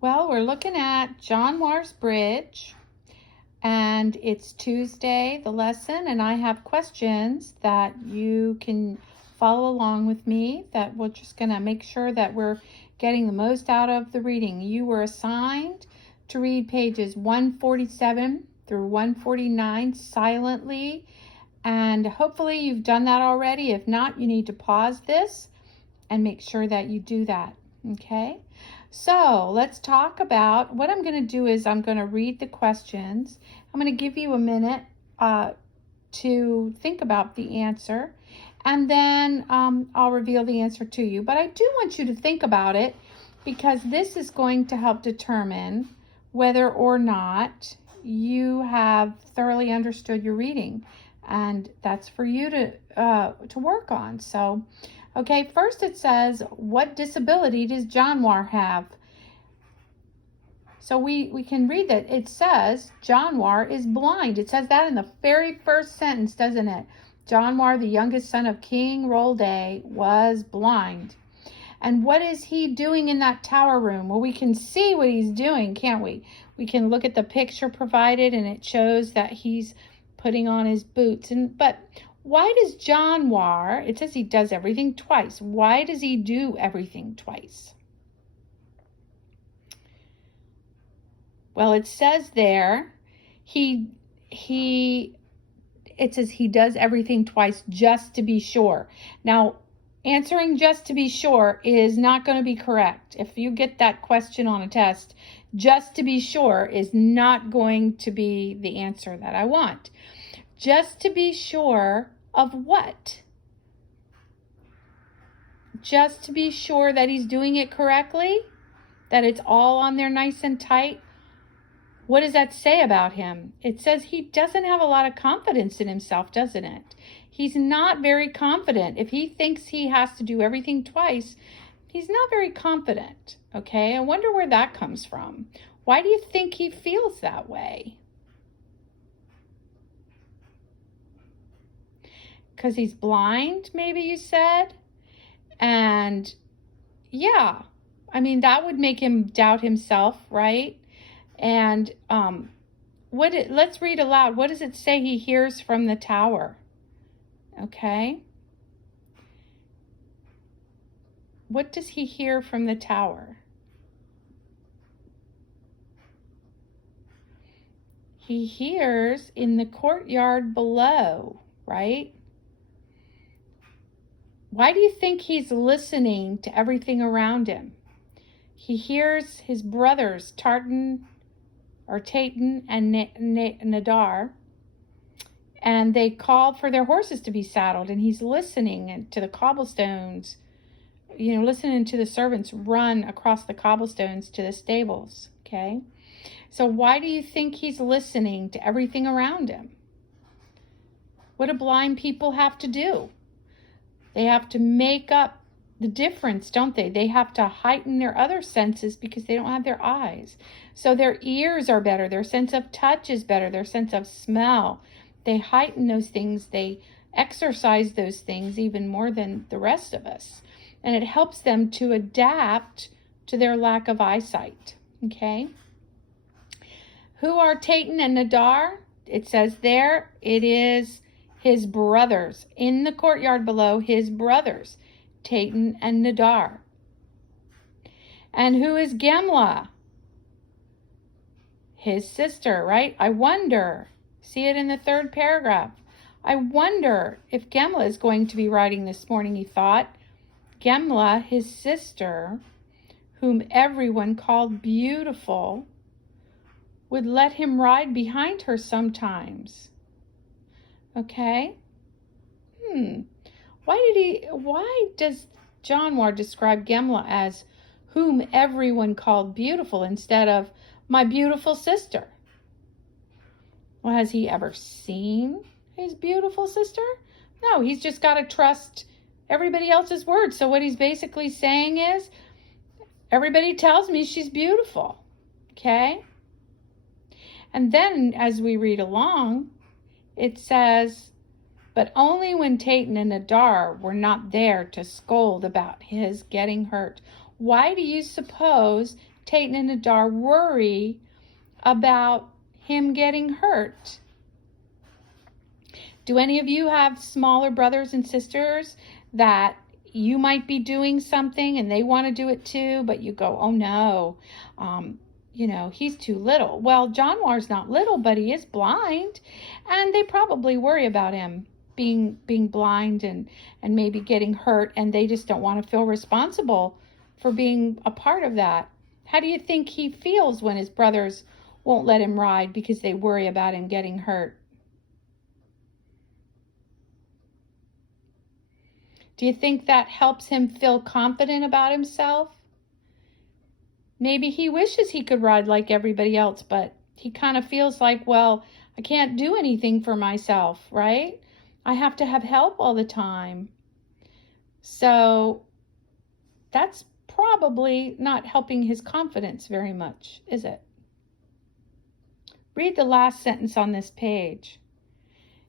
Well, we're looking at Janwahrs Bridge, and it's Tuesday, the lesson, and I have questions that you can follow along with me, that we're just going to make sure that we're getting the most out of the reading. You were assigned to read pages 147 through 149 silently, and hopefully you've done that already. If not, you need to pause this and make sure that you do that. Okay, so let's talk about what I'm going to do. Is I'm going to read the questions. I'm going to give you a minute to think about the answer, and then I'll reveal the answer to you. But I do want you to think about it, because this is going to help determine whether or not you have thoroughly understood your reading, and that's for you to work on. So okay, first it says, what disability does Janwar have? So we can read that. It says Janwar is blind. It says that in the very first sentence, doesn't it? Janwar, the youngest son of King Rolday, was blind. And what is he doing in that tower room? Well, we can see what he's doing, can't we? We can look at the picture provided, and it shows that he's putting on his boots. But why does Janwar, it says he does everything twice. Why does he do everything twice? Well, it says there, it says he does everything twice just to be sure. Now, answering just to be sure is not going to be correct. If you get that question on a test, just to be sure is not going to be the answer that I want. Just to be sure of what? Just to be sure that he's doing it correctly? That it's all on there nice and tight? What does that say about him? It says he doesn't have a lot of confidence in himself, doesn't it? He's not very confident. If he thinks he has to do everything twice, he's not very confident. Okay, I wonder where that comes from. Why do you think he feels that way? Because he's blind, maybe you said? And yeah, I mean, that would make him doubt himself, right? And let's read aloud. What does it say he hears from the tower? Okay. What does he hear from the tower? He hears in the courtyard below, right? Why do you think he's listening to everything around him? He hears his brothers, Tartan and Nadar, and they called for their horses to be saddled, and he's listening to the cobblestones, listening to the servants run across the cobblestones to the stables, okay? So why do you think he's listening to everything around him? What do blind people have to do? They have to make up the difference, don't they? They have to heighten their other senses because they don't have their eyes. So their ears are better. Their sense of touch is better. Their sense of smell. They heighten those things. They exercise those things even more than the rest of us. And it helps them to adapt to their lack of eyesight. Okay? Who are Tatan and Nadar? It says there, it is his brothers. In the courtyard below, his brothers, Tatan and Nadar. And who is Gemla? His sister, right? I wonder, see it in the third paragraph. I wonder if Gemla is going to be riding this morning, he thought. Gemla, his sister, whom everyone called beautiful, would let him ride behind her sometimes. Okay? Why does Janwar describe Gemla as whom everyone called beautiful instead of my beautiful sister? Well, has he ever seen his beautiful sister? No, he's just got to trust everybody else's words. So what he's basically saying is, everybody tells me she's beautiful. Okay? And then as we read along, it says, but only when Tatan and Nadar were not there to scold about his getting hurt. Why do you suppose Taten and Nadar worry about him getting hurt? Do any of you have smaller brothers and sisters that you might be doing something and they want to do it too, but you go, oh no, he's too little. Well, Janwar's not little, but he is blind, and they probably worry about him being blind and maybe getting hurt, and they just don't want to feel responsible for being a part of that. How do you think he feels when his brothers won't let him ride because they worry about him getting hurt? Do you think that helps him feel confident about himself? Maybe he wishes he could ride like everybody else, but he kind of feels like, well, I can't do anything for myself, right? I have to have help all the time. So that's probably not helping his confidence very much, is it? Read the last sentence on this page.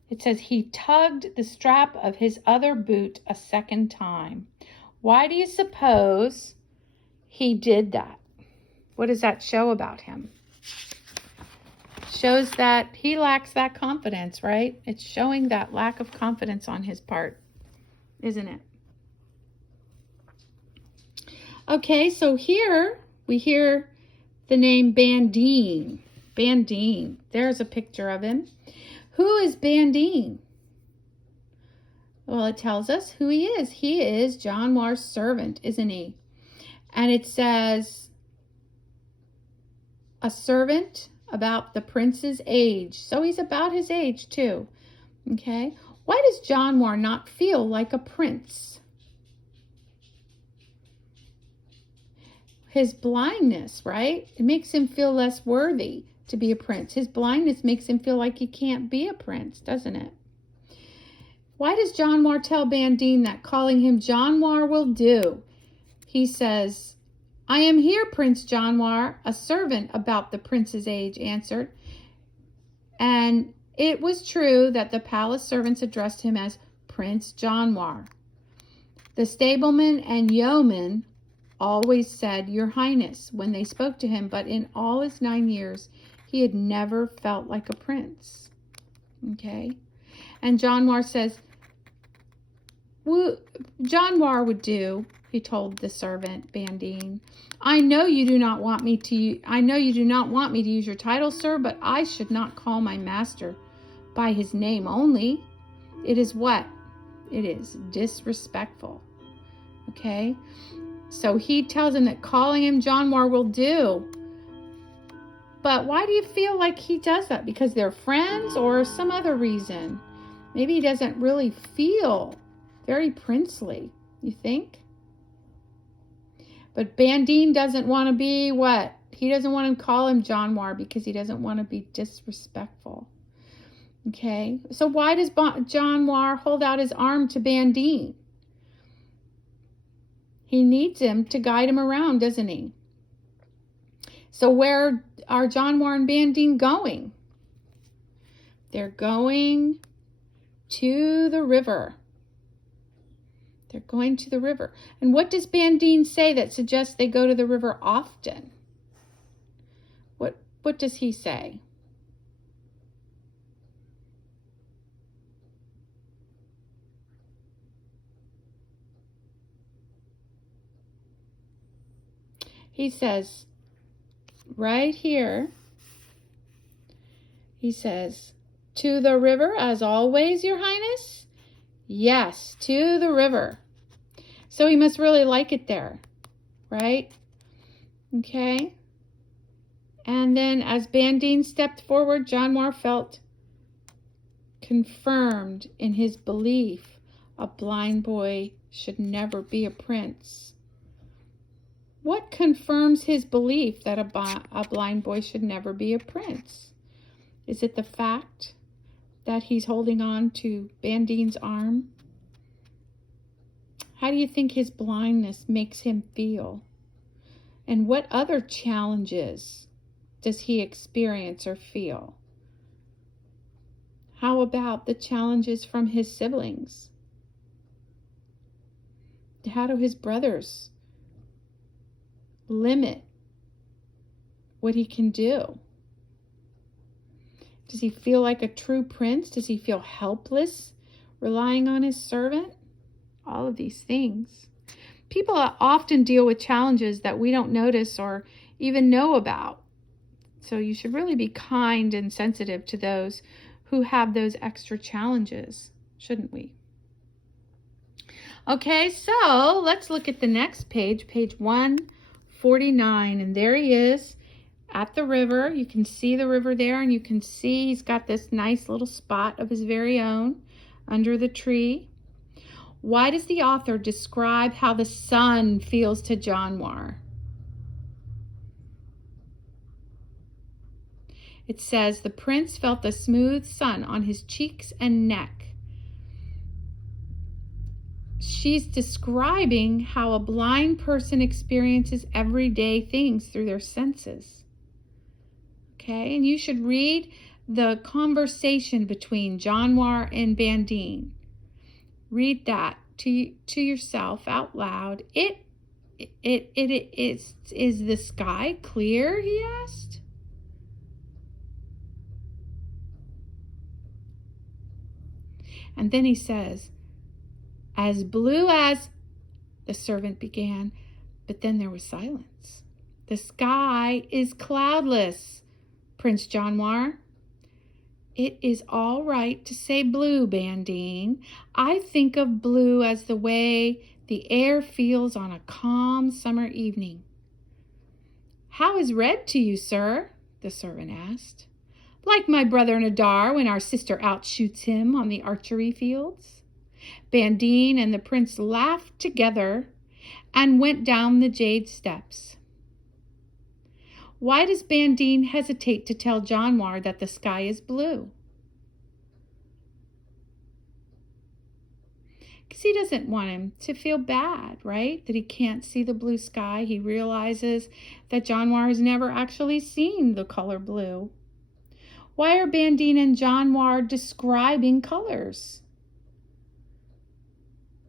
It says, he tugged the strap of his other boot a second time. Why do you suppose he did that? What does that show about him? It shows that he lacks that confidence, right? It's showing that lack of confidence on his part, isn't it? Okay, so here we hear the name Bandine. Bandine. There's a picture of him. Who is Bandine? Well, it tells us who he is. He is Janwar's servant, isn't he? And it says, a servant about the prince's age. So he's about his age too. Okay. Why does Janwar not feel like a prince? His blindness, right? It makes him feel less worthy to be a prince. His blindness makes him feel like he can't be a prince, doesn't it? Why does Janwar tell Bandine that calling him Janwar will do? He says, I am here, Prince Janwar, a servant about the prince's age answered. And it was true that the palace servants addressed him as Prince Janwar. The stablemen and yeomen always said, Your Highness, when they spoke to him, but in all his 9 years, he had never felt like a prince. Okay? And Janwar says, Janwar would do, he told the servant, Bandine. I know you do not want me to use your title, sir, but I should not call my master by his name only. It is what? It is disrespectful. Okay? So he tells him that calling him Janwar will do. But why do you feel like he does that? Because they're friends or some other reason? Maybe he doesn't really feel very princely, you think? But Bandine doesn't want to be what? He doesn't want to call him Janwar because he doesn't want to be disrespectful. Okay? So why does Janwar hold out his arm to Bandine? He needs him to guide him around, doesn't he? So where are Janwar and Bandine going? They're going to the river. They're going to the river. And what does Bandine say that suggests they go to the river often? What does he say? He says, right here, he says, to the river as always, Your Highness? Yes, to the river. So he must really like it there, right? Okay. And then as Bandine stepped forward, Janwar felt confirmed in his belief a blind boy should never be a prince. What confirms his belief that a blind boy should never be a prince? Is it the fact that he's holding on to Bandine's arm? How do you think his blindness makes him feel? And what other challenges does he experience or feel? How about the challenges from his siblings? How do his brothers limit what he can do. Does he feel like a true prince? Does he feel helpless relying on his servant? All of these things. People often deal with challenges that we don't notice or even know about. So you should really be kind and sensitive to those who have those extra challenges, shouldn't we? Okay, so let's look at the next page, page 149. And there he is at the river. You can see the river there, and you can see he's got this nice little spot of his very own under the tree. Why does the author describe how the sun feels to Janwar? It says, the prince felt the smooth sun on his cheeks and neck. She's describing how a blind person experiences everyday things through their senses. Okay, and you should read the conversation between Janwar and Bandine. Read that to yourself out loud. Is the sky clear? He asked. And then he says, as blue as, the servant began, but then there was silence. The sky is cloudless, Prince Janwar. It is all right to say blue, Bandine. I think of blue as the way the air feels on a calm summer evening. How is red to you, sir? The servant asked. Like my brother Nadar when our sister outshoots him on the archery fields. Bandine and the prince laughed together and went down the jade steps. Why does Bandine hesitate to tell Janwar that the sky is blue? Because he doesn't want him to feel bad, right? That he can't see the blue sky. He realizes that Janwar has never actually seen the color blue. Why are Bandine and Janwar describing colors?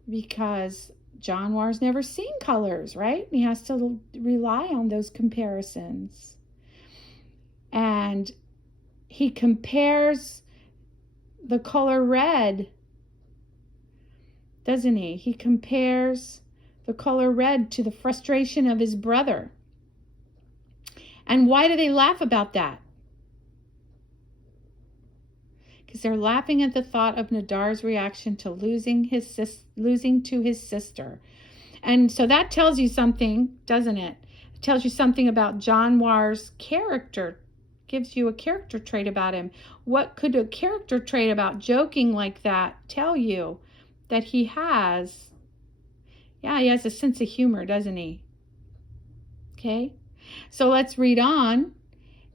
Because Janwar's never seen colors, right? He has to rely on those comparisons. And he compares the color red, doesn't he? He compares the color red to the frustration of his brother. And why do they laugh about that? Because they're laughing at the thought of Nadar's reaction to losing to his sister. And so that tells you something, doesn't it? It tells you something about Janwar's character. Gives you a character trait about him. What could a character trait about joking like that tell you that he has? Yeah, he has a sense of humor, doesn't he? Okay, so let's read on.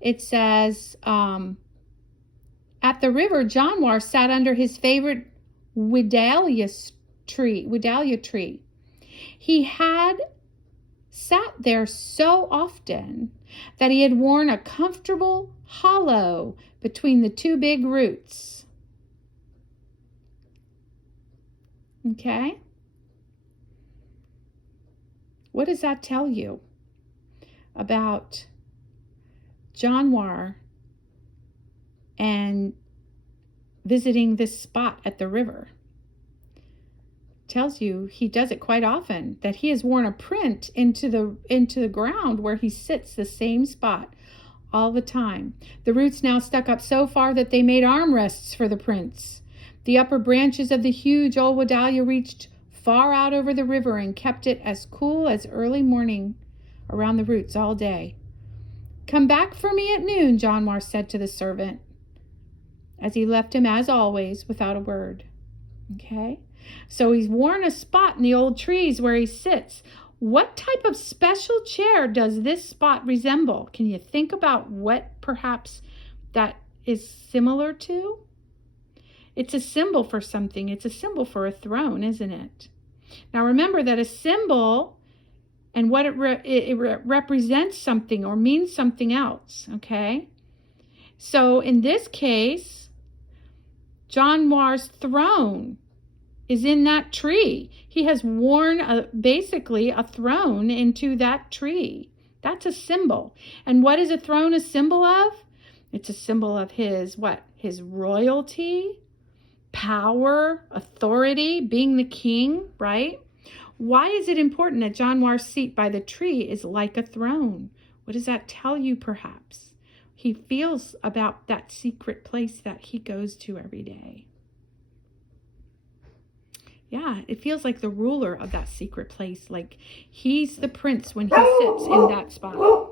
It says, at the river, Janwar sat under his favorite Widalia tree. He had sat there so often that he had worn a comfortable hollow between the two big roots. Okay? What does that tell you about Janwar and visiting this spot at the river? Tells you he does it quite often, that he has worn a print into the ground where he sits the same spot all the time. The roots now stuck up so far that they made armrests for the prince. The upper branches of the huge old Widalia reached far out over the river and kept it as cool as early morning around the roots all day. Come back for me at noon, Janwar said to the servant, as he left him as always without a word. Okay? So he's worn a spot in the old trees where he sits. What type of special chair does this spot resemble? Can you think about what perhaps that is similar to? It's a symbol for something. It's a symbol for a throne, isn't it? Now remember that a symbol and what it represents something or means something else, okay? So in this case, Janwar's throne is in that tree. He has worn basically a throne into that tree That's a symbol. And what is a throne a symbol of? It's a symbol of his what? His royalty, power, authority, being the king, right? Why is it important that Janwahrs' seat by the tree is like a throne? What does that tell you, perhaps? He feels about that secret place that he goes to every day. Yeah, it feels like the ruler of that secret place, like he's the prince when he sits in that spot.